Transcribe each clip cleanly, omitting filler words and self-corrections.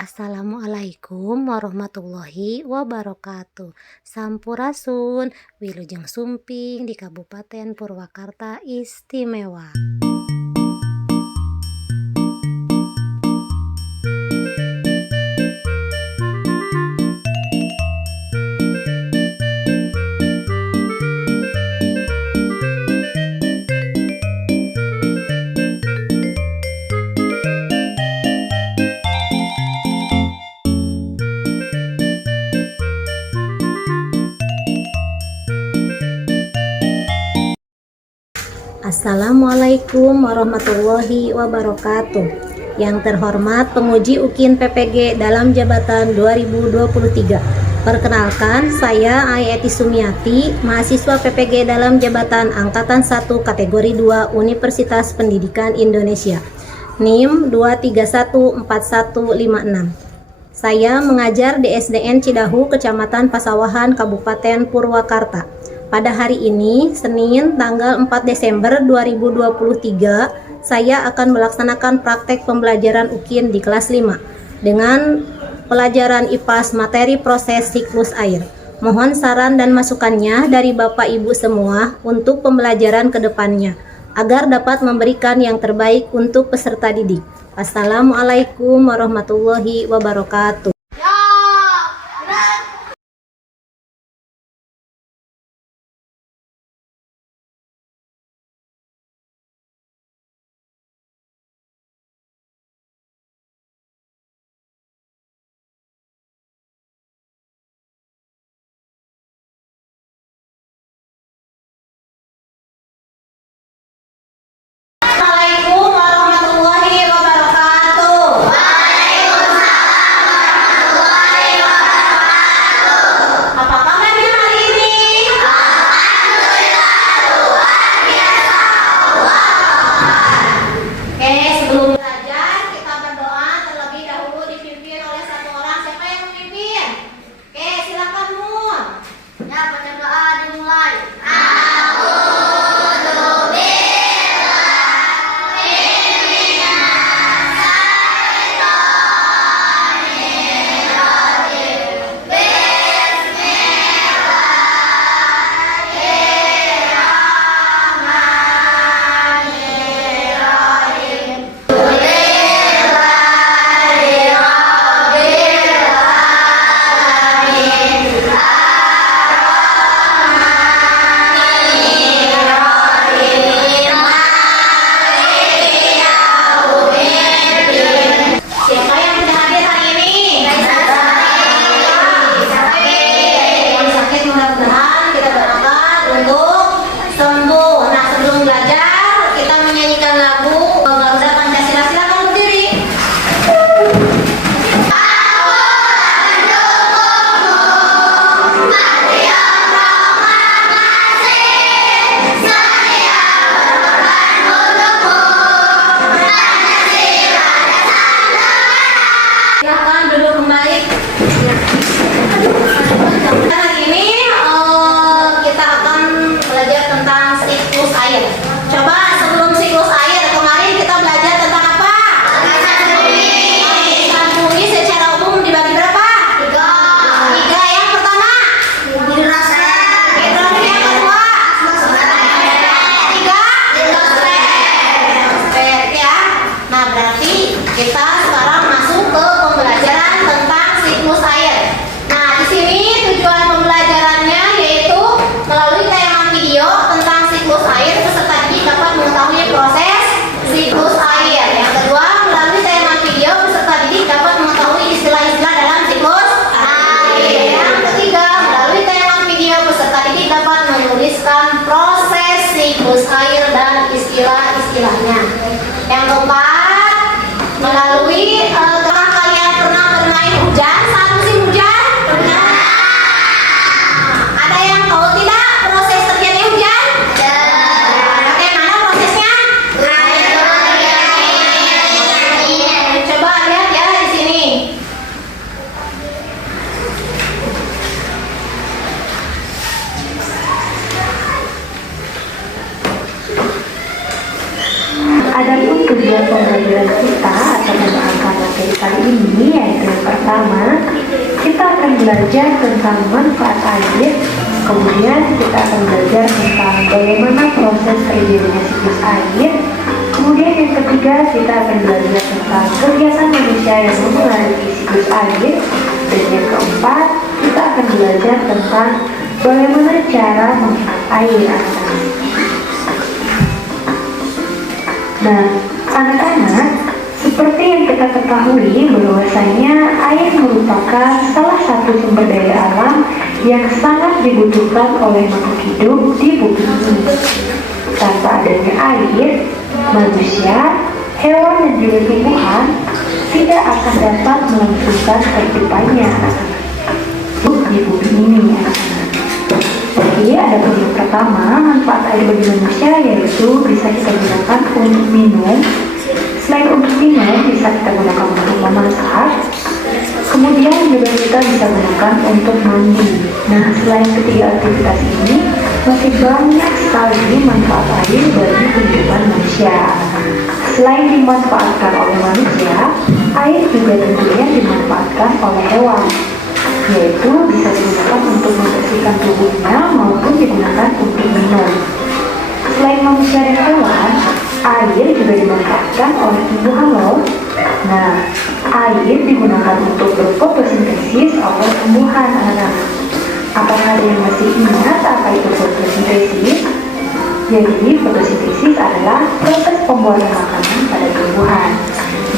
Assalamualaikum warahmatullahi wabarakatuh. Sampurasun, Wilujeng Sumping di Kabupaten Purwakarta Istimewa. Assalamualaikum warahmatullahi wabarakatuh. Yang terhormat penguji UKIN PPG dalam jabatan 2023. Perkenalkan, saya Ayati Sumiati, mahasiswa PPG dalam jabatan Angkatan 1 kategori 2 Universitas Pendidikan Indonesia. NIM 2314156. Saya mengajar di SDN Cidahu, Kecamatan Pasawahan, Kabupaten Purwakarta. Pada hari ini, Senin tanggal 4 Desember 2023, saya akan melaksanakan praktek pembelajaran UKIN di kelas 5 dengan pelajaran IPAS materi proses siklus air. Mohon saran dan masukannya dari Bapak Ibu semua untuk pembelajaran ke depannya agar dapat memberikan yang terbaik untuk peserta didik. Assalamualaikum warahmatullahi wabarakatuh. Assalamualaikum warahmatullahi wabarakatuh. Apa kabarnya hari ini? Oke, sebelum belajar kita berdoa terlebih dahulu dipimpin oleh satu orang. Siapa yang memimpin? Oke, silakan Mun. Ya, baca doa dimulai. Siapa yang tidak hadir hari ini? Yang sakit mudah-mudahan kita doakan untuk sembuh. Nah, sebelum belajar kita menyanyikan lagu Garuda Pancasila. Silakan berdiri. Silakan duduk kembali. Hari ini kita akan belajar tentang siklus air. Coba sebelum siklus air kemarin kita belajar tentang apa? Aliran bumi secara umum dibagi berapa? Tiga. Yang pertama hidrosfer. Yang kedua tiga hidrosfer ya. Nah, berarti kita sekarang masuk ke pembelajaran tentang siklus air. Nah, di sini tujuan pembelajarannya yaitu melalui tayangan video tentang siklus air, peserta didik dapat mengetahui proses siklus air. Yang kedua, melalui tayangan video peserta didik dapat mengetahui istilah-istilah dalam siklus air. Yang ketiga, melalui tayangan video peserta didik dapat menuliskan proses siklus air dan istilah-istilahnya. Yang keempat, melalui apakah kalian pernah bermain hujan saat musim hujan? Ada yang tahu tidak proses terjadi hujan? Bagaimana prosesnya? Coba lihat ya di sini. Adapun tujuan pembelajaran kita akan mendoakan jadi kali ini yaitu yang pertama, kita akan belajar tentang manfaat air. Kemudian kita akan belajar tentang bagaimana proses terjadinya siklus air. Kemudian yang ketiga, kita akan belajar tentang kegiatan manusia yang mempengaruhi siklus air. Dan yang keempat, kita akan belajar tentang bagaimana cara menghemat air. Nah, anak-anak, seperti yang kita ketahui bahwasanya air merupakan salah satu sumber daya alam yang sangat dibutuhkan oleh makhluk hidup di bumi ini. Tanpa adanya air, manusia, hewan dan juga tumbuhan tidak akan dapat melangsungkan kehidupannya di bumi ini. Jadi ada yang pertama, manfaat air bagi manusia yaitu bisa kita gunakan untuk minum. Selain untuk minum, bisa kita gunakan untuk memasak. Kemudian juga kita bisa gunakan untuk mandi. Nah, selain ketiga aktivitas ini, masih banyak sekali manfaat air bagi kehidupan manusia. Selain dimanfaatkan oleh manusia, air juga tentunya dimanfaatkan oleh hewan, yaitu bisa digunakan untuk membersihkan tubuhnya maupun digunakan untuk minum. Selain manusia dan hewan, air juga dimanfaatkan oleh tumbuhan loh. Nah, air digunakan untuk berfotosintesis oleh tumbuhan anak-anak. Apakah ada yang masih ingat apa itu fotosintesis? Jadi, fotosintesis adalah proses pembuatan makanan pada tumbuhan.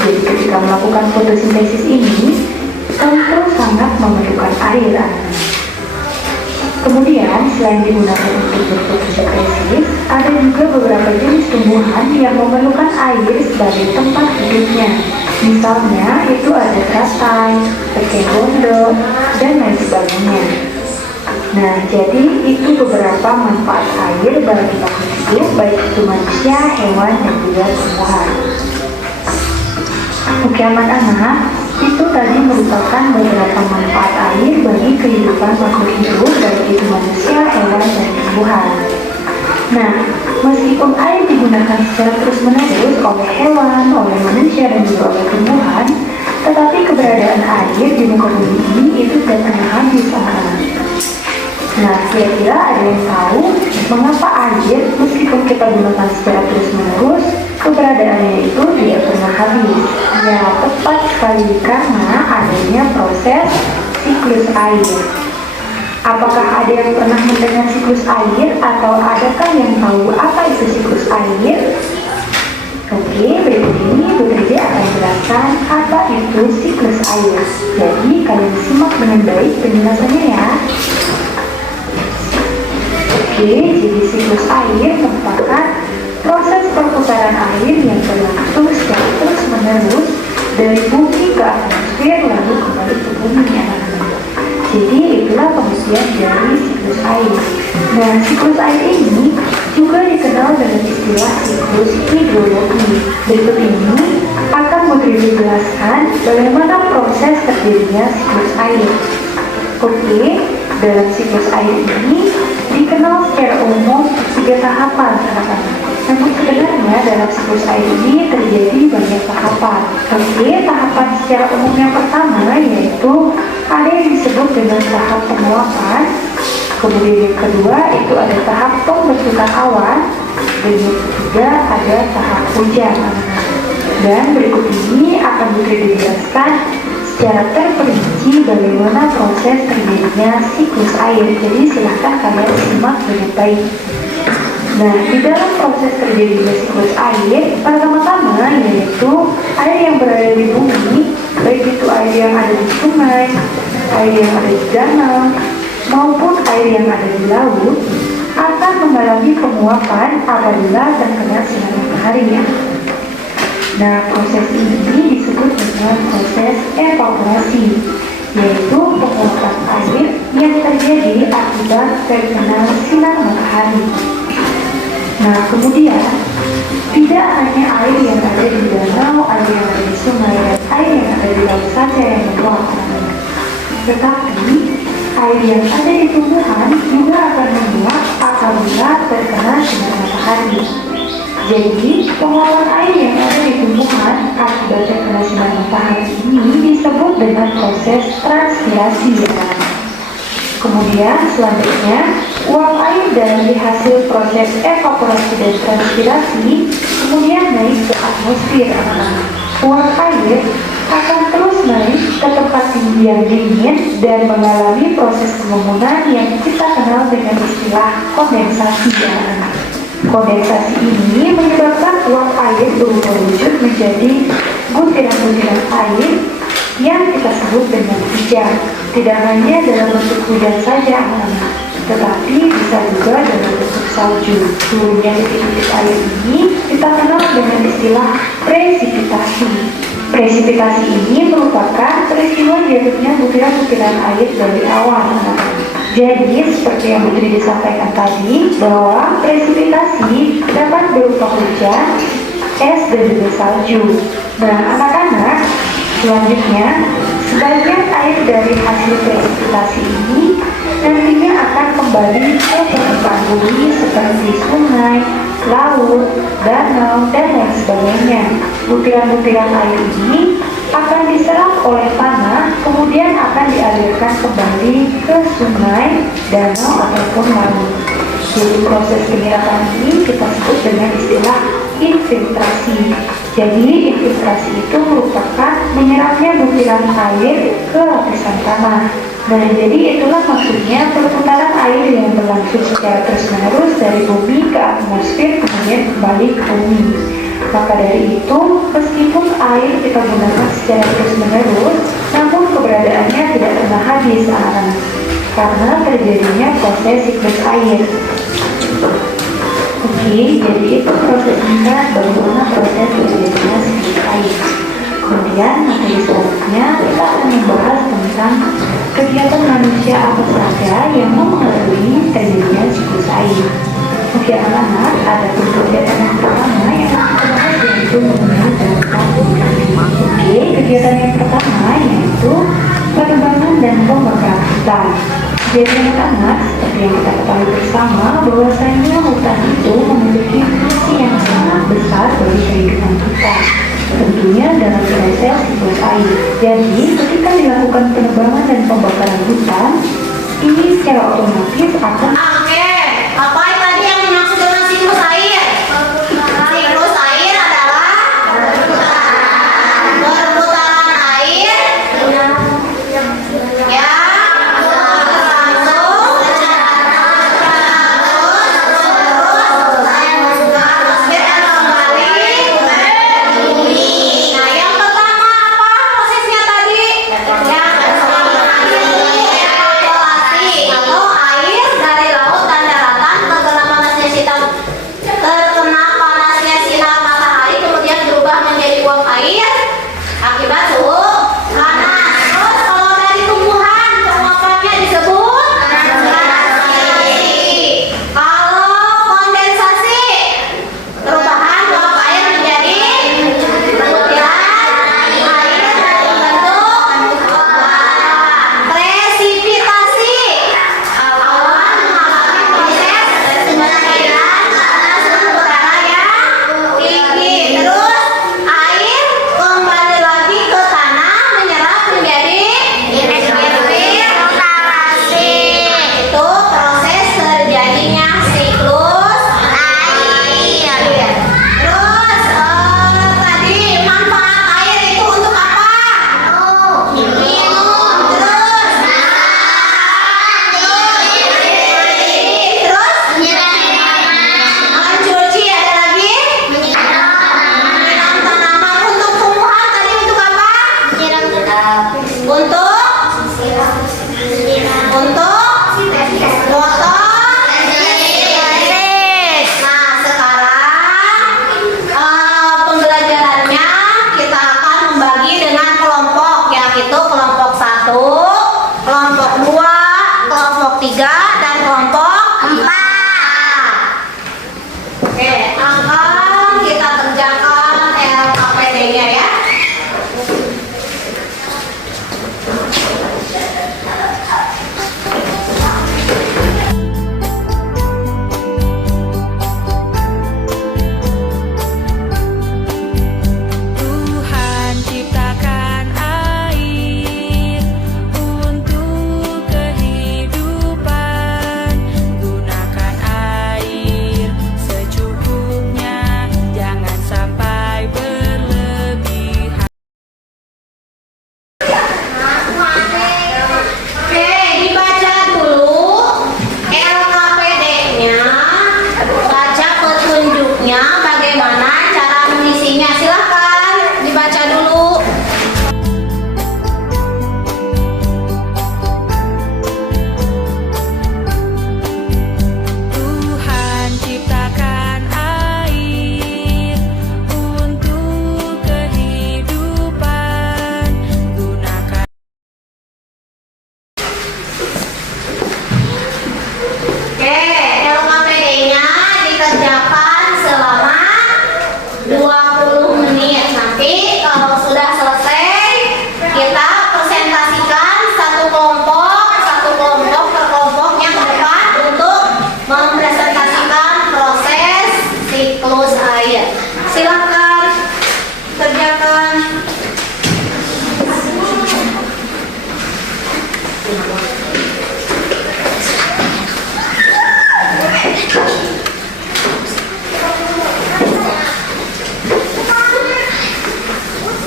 Jadi, ketika melakukan fotosintesis ini, tentu sangat memerlukan air. Kemudian, selain digunakan untuk berfotosintesis, ada juga beberapa jenis tumbuhan yang memerlukan air sebagai tempat hidupnya. Misalnya, itu ada teratai, pekeng gondok, dan lain sebagainya. Nah, jadi itu beberapa manfaat air bagi makhluk hidup, baik itu manusia, hewan, dan juga tumbuhan. Oke anak-anak, itu tadi merupakan beberapa manfaat air bagi kehidupan makhluk hidup, baik itu manusia, hewan, dan tumbuhan. Nah, meskipun air digunakan secara terus-menerus oleh hewan, oleh manusia, dan juga oleh tumbuhan, tetapi keberadaan air di muka bumi ini itu tidak pernah habis. Nah, kira-kira ada yang tahu mengapa air meskipun kita gunakan secara terus-menerus, keberadaannya itu tidak pernah habis? Ya, tepat sekali karena adanya proses siklus air. Apakah ada yang pernah mendengar siklus air atau adakah yang tahu apa itu siklus air? Oke, berikut ini Bu Dede akan jelaskan apa itu siklus air. Jadi, kalian simak dengan baik penjelasannya ya. Oke, jadi siklus air merupakan proses perputaran air yang berlangsung secara terus-menerus dari bumi ke atmosfer lalu kembali ke bumi. Jadi itulah pengertian dari siklus air. Nah, siklus air ini juga dikenal dengan istilah siklus hidrologi. Berikut ini akan menjelaskan bagaimana proses terjadinya siklus air. Oke, dalam siklus air ini dikenal secara umum 3 tahapan anak-anak. Namun sebenarnya dalam siklus air ini terjadi banyak tahapan. Oke, tahapan secara umum yang pertama yaitu ada yang disebut dengan tahap penguapan. Kemudian yang kedua itu ada tahap pembentukan awan. Dan yang ketiga ada tahap hujan. Dan berikut ini akan dijelaskan secara terperinci bagaimana proses terjadinya siklus air. Jadi silahkan kalian simak dengan baik. Nah, di dalam proses terjadinya siklus air, pertama-tama yaitu air yang berada di bumi, baik itu air yang ada di sungai, air yang ada di danau, maupun air yang ada di laut, akan mengalami penguapan apabila terkena sinar matahari. Nah, proses ini disebut dengan proses evaporasi, yaitu penguapan air yang terjadi akibat terkena sinar matahari. Nah, kemudian tidak hanya air yang ada di danau, air yang ada di sungai, dan air yang ada di laut saja yang menguap, tetapi air yang ada di tumbuhan juga akan menguap apabila terkena sinar matahari. Jadi, penguapan air yang ada di tumbuhan akibat terkena sinar matahari dengan proses transpirasi. Kemudian selanjutnya, uap air dari hasil proses evaporasi dan transpirasi kemudian naik ke atmosfer. Uap air akan terus naik ke tempat tinggi yang dingin dan mengalami proses kebangunan yang kita kenal dengan istilah kondensasi. Kondensasi ini menyebabkan uap air berubah wujud menjadi butiran-butiran air yang kita sebut dengan hujan. Tidak hanya dalam bentuk hujan saja, tetapi bisa juga dalam bentuk salju. Turunnya titik-titik air ini kita kenal dengan istilah presipitasi. Presipitasi ini merupakan peristiwa jatuhnya butiran-butiran air dari awan. Jadi, seperti yang Putri disampaikan tadi, bahwa presipitasi dapat berupa hujan, es, dan juga salju. Nah, anak-anak, selanjutnya, sebagian air dari hasil presipitasi ini nantinya akan kembali ke permukaan bumi seperti sungai, laut, danau, dan lain sebagainya. Butiran-butiran air ini akan diserap oleh tanah, kemudian akan dialirkan kembali ke sungai, danau, ataupun laut. Jadi proses penyerapan ini kita sebut dengan istilah infiltrasi. Jadi infiltrasi itu merupakan menyerapnya butiran air ke lapisan tanah. Nah, jadi itulah maksudnya perputaran air yang berlangsung secara terus-menerus dari bumi ke atmosfer kemudian kembali ke bumi. Maka dari itu, meskipun air kita gunakan secara terus-menerus, namun keberadaannya tidak pernah habis karena terjadinya proses siklus air. Oke, jadi itu proses singkat bagaimana proses terjadinya siklus air. Kemudian materi selanjutnya kita akan membahas tentang kegiatan manusia apa saja yang mempengaruhi terjadinya siklus air. Oke anak-anak, ada kegiatan yang pertama yang kita bahas yaitu mengenai gerakan migrasi. Oke, kegiatan yang pertama yaitu penebangan dan pembakaran hutan. Jadi anak-anak, seperti yang kita ketahui bersama, bahwasanya hutan itu memiliki fungsi yang sangat besar bagi kehidupan kita. Tentunya dalam proses siklus air. Jadi, ketika dilakukan penebangan dan pembakaran hutan, ini secara otomatis akan Apa tadi yang dimaksud dengan siklus air? Siklus air adalah perputaran air yang laut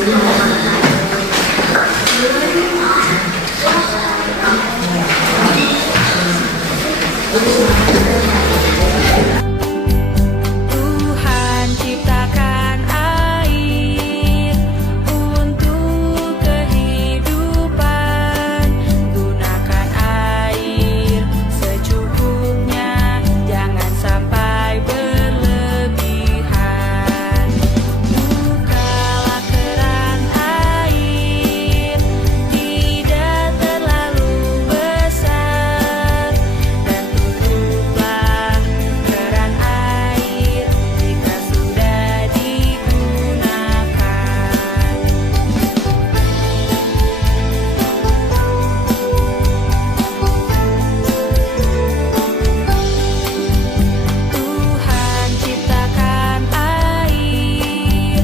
Tuhan ciptakan air untuk kehidupan. Gunakan air secukupnya, jangan sampai berlebihan. Bukalah keran air, tidak terlalu besar, dan tutuplah keran air jika sudah digunakan. Tuhan ciptakan air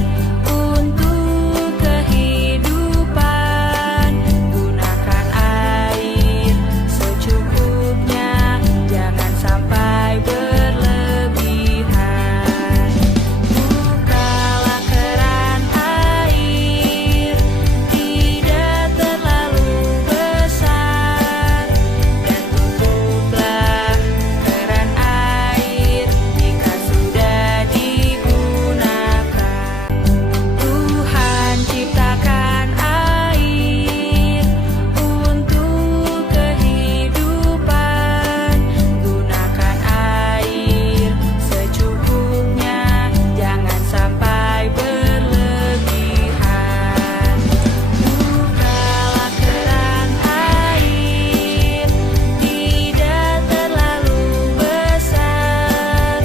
untuk kehidupan. Gunakan air secukupnya, jangan sampai berlebihan. Bukalah keran air, tidak terlalu besar, dan tutuplah keran air jika sudah digunakan. Tuhan ciptakan air untuk kehidupan. Gunakan air secukupnya, jangan sampai berlebihan. Bukalah keran air, tidak terlalu besar,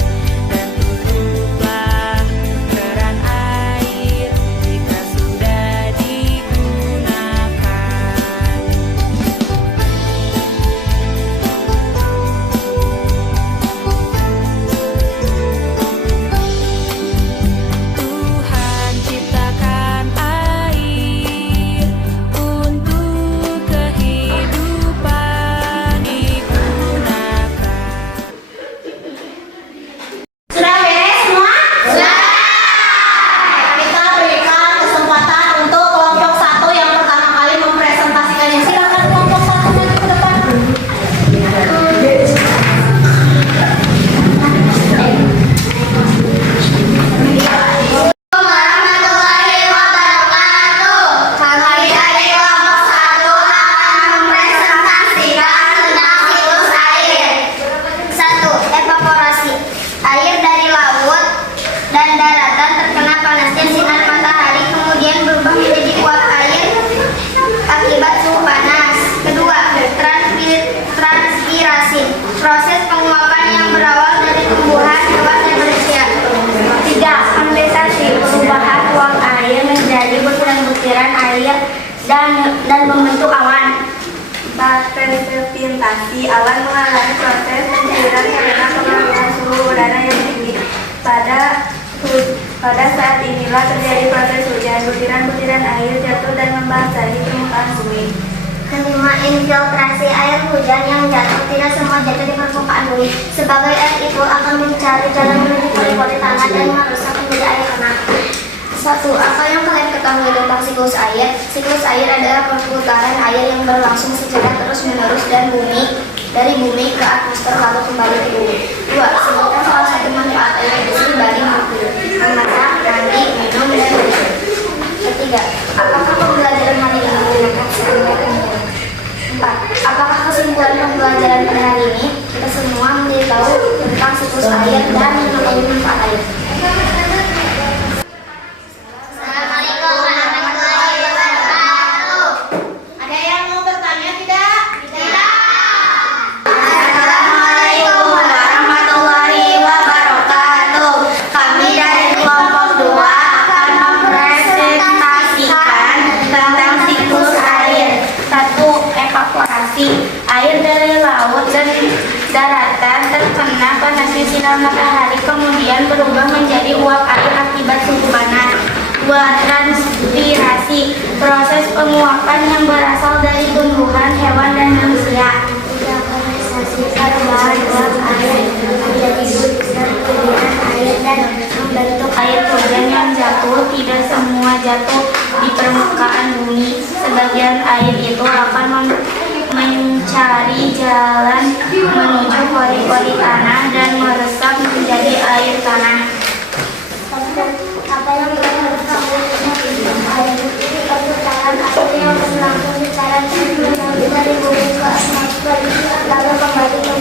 dan tutuplah keran air jika sudah digunakan. Tuhan ciptakan air untuk kehidupan digunakan. Sudah beres semua? Sudah. Kita berikan kesempatan untuk kelompok 1 yang pertama kali mempresentasikannya. Silakan kelompok 1 maju ke depan. Warahmatullahi wabarakatuh. Kami dari kelompok 1 akan mempresentasikan tentang siklus air. 1. Evaporasi. Air dari laut dan daratan terkena panasnya sinar matahari kemudian berubah menjadi uap air akibat suhu panas. Kedua, transpirasi. Proses penguapan yang berawal dari tumbuhan, hewan, dan manusia. 3. Kondensasi. Perubahan uap air menjadi butiran-butiran air dan membentuk awan. 4. Presipitasi. Awan mengalami proses pencairan karena pengaruhan suhu udara yang tinggi. Pada saat inilah terjadi proses hujan. Butiran-butiran air jatuh dan membasahi permukaan bumi. 5. Infiltrasi. Air hujan yang jatuh tidak semua jatuh di permukaan bumi. Sebagai air itu akan mencari jalan menuju pori-pori tanah dan merusak menjadi air tanah. 1. Apa yang kalian ketahui tentang siklus air? Siklus air adalah perputaran air yang berlangsung secara terus-menerus dari bumi ke atmosfer lalu kembali ke bumi. 2. Sebutkan salah satu manfaat air bersih bagi memasak, mandi, minum, dan bersin. 3. Apakah pembelajaran hari ini menggunakan standar umum? 4. Apakah kesimpulan pembelajaran pada hari ini? Kita semua menjadi tahu tentang siklus air dan mengetahui manfaat air. Assalamualaikum warahmatullahi wabarakatuh. Ada yang mau bertanya tidak? Tidak. Assalamualaikum warahmatullahi wabarakatuh. Kami dari kelompok 2 akan mempresentasikan tentang siklus air. 1. Evaporasi. Air dari laut dan daratan terkena panasnya sinar matahari kemudian berubah menjadi uap air akibat suhu panas. 2. Transpirasi. Proses penguapan yang berasal dari tumbuhan, hewan, dan manusia. 3. Kondensasi. Perubahan uap air menjadi butiran air dan membentuk air hujan yang jatuh. Tidak semua jatuh di di permukaan bumi. Sebagian air itu akan mencari jalan menuju pori-pori tanah dan meresap menjadi air tanah. Apa yang harus kamu tentang air itu perputaran air yang berlangsung secara terus-menerus dari bumi ke atmosfer lalu kembali ke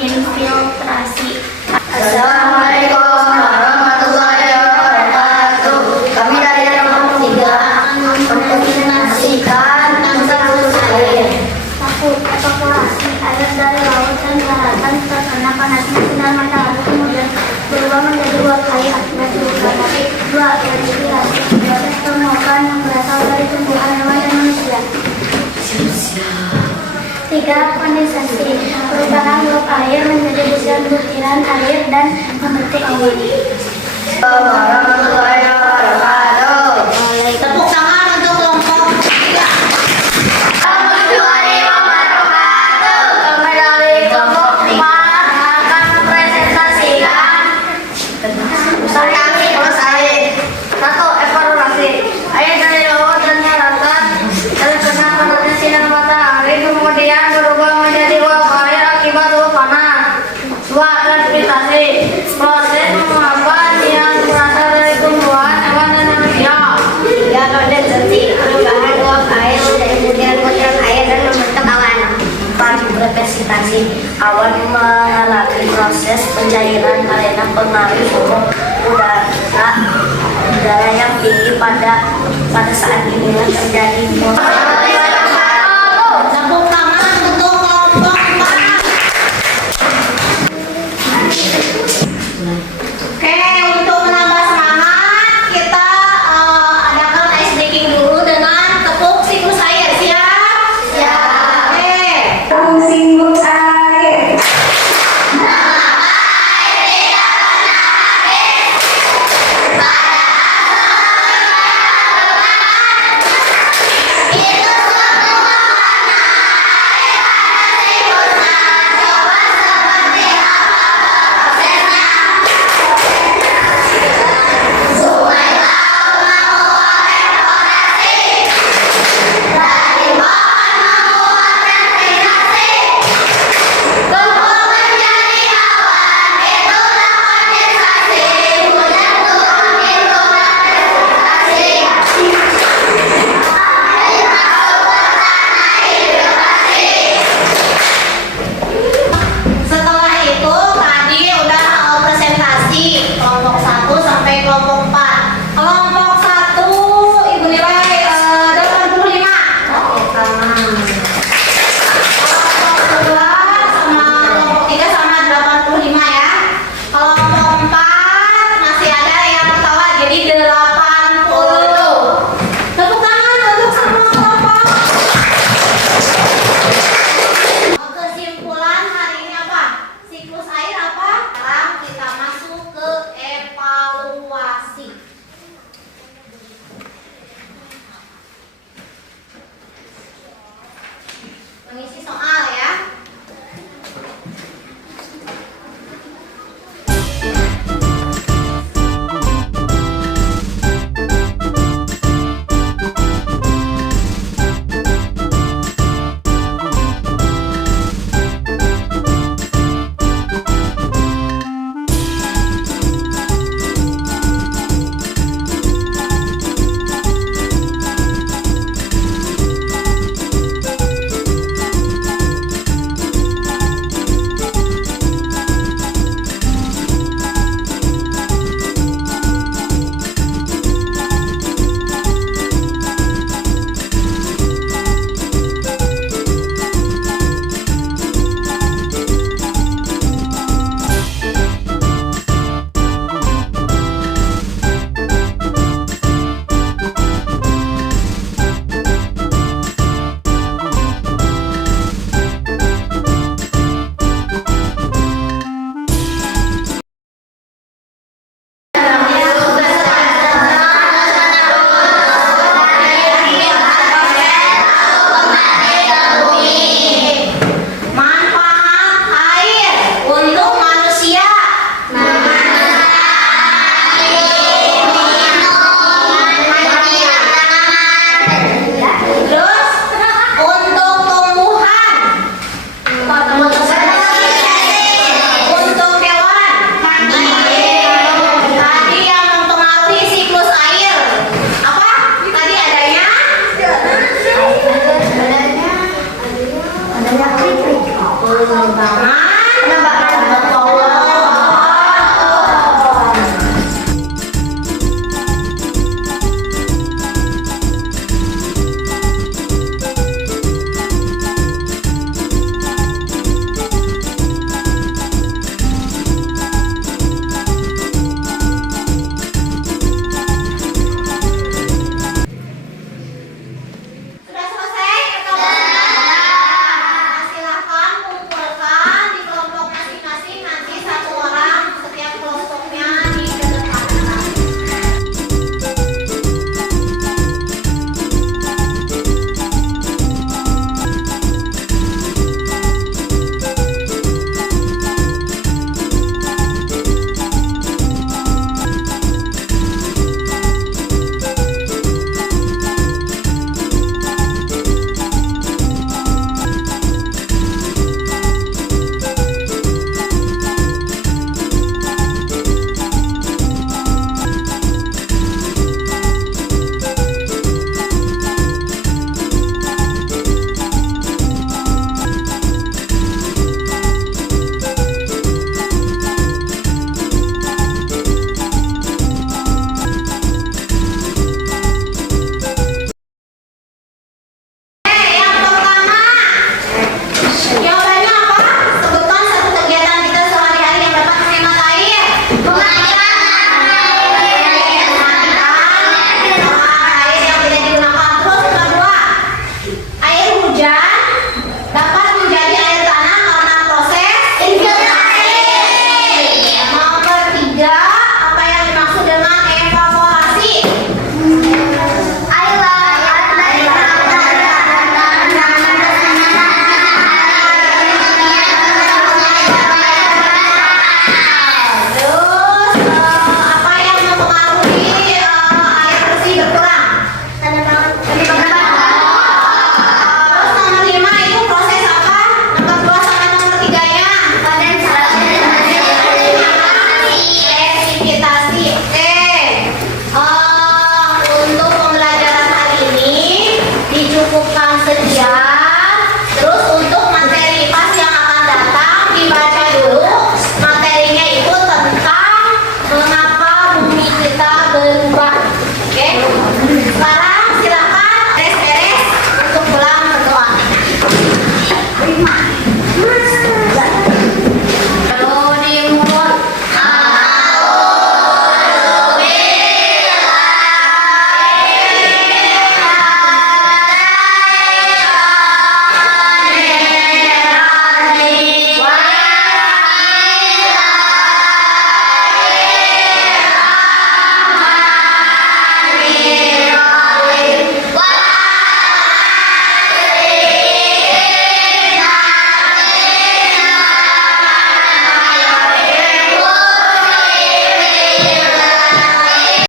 Infiltrasi. Assalamualaikum warahmatullahi wabarakatuh. Kami dari kelompok 3 akan mempresentasikan tentang air. Satu, evakuasi air dari laut dan daratan terkena panasnya sinar matahari kemudian berubah menjadi uap air akibat perubahan. Dua, respirasi proses permukaan yang berasal dari tumbuhan hewan dan manusia. Tiga, kondensasi perubahan uap air menjadi butiran air dan membentuk awan. Warahmatullahi wabarakatuh. Tepuk tangan untuk kelompok 3. Warahmatullahi wabarakatuh. Kami dari kelompok 5 akan mempresentasikan tentang siklus air. 1. Evaporasi. Air dari laut dan daratan terkena panasnya sinar matahari kemudian berubah menjadi uap air akibat suhu panas. 2. Transpirasi. Proses penguapan yang berasal dari tumbuhan, hewan dan manusia. 3. Kondensasi. Perubahan uap air menjadi butiran-butiran air dan membentuk awan. 4. Precipitation. Awan mengalami proses pencairan karena pengaruh suhu udara yang tinggi pada saat inilah terjadi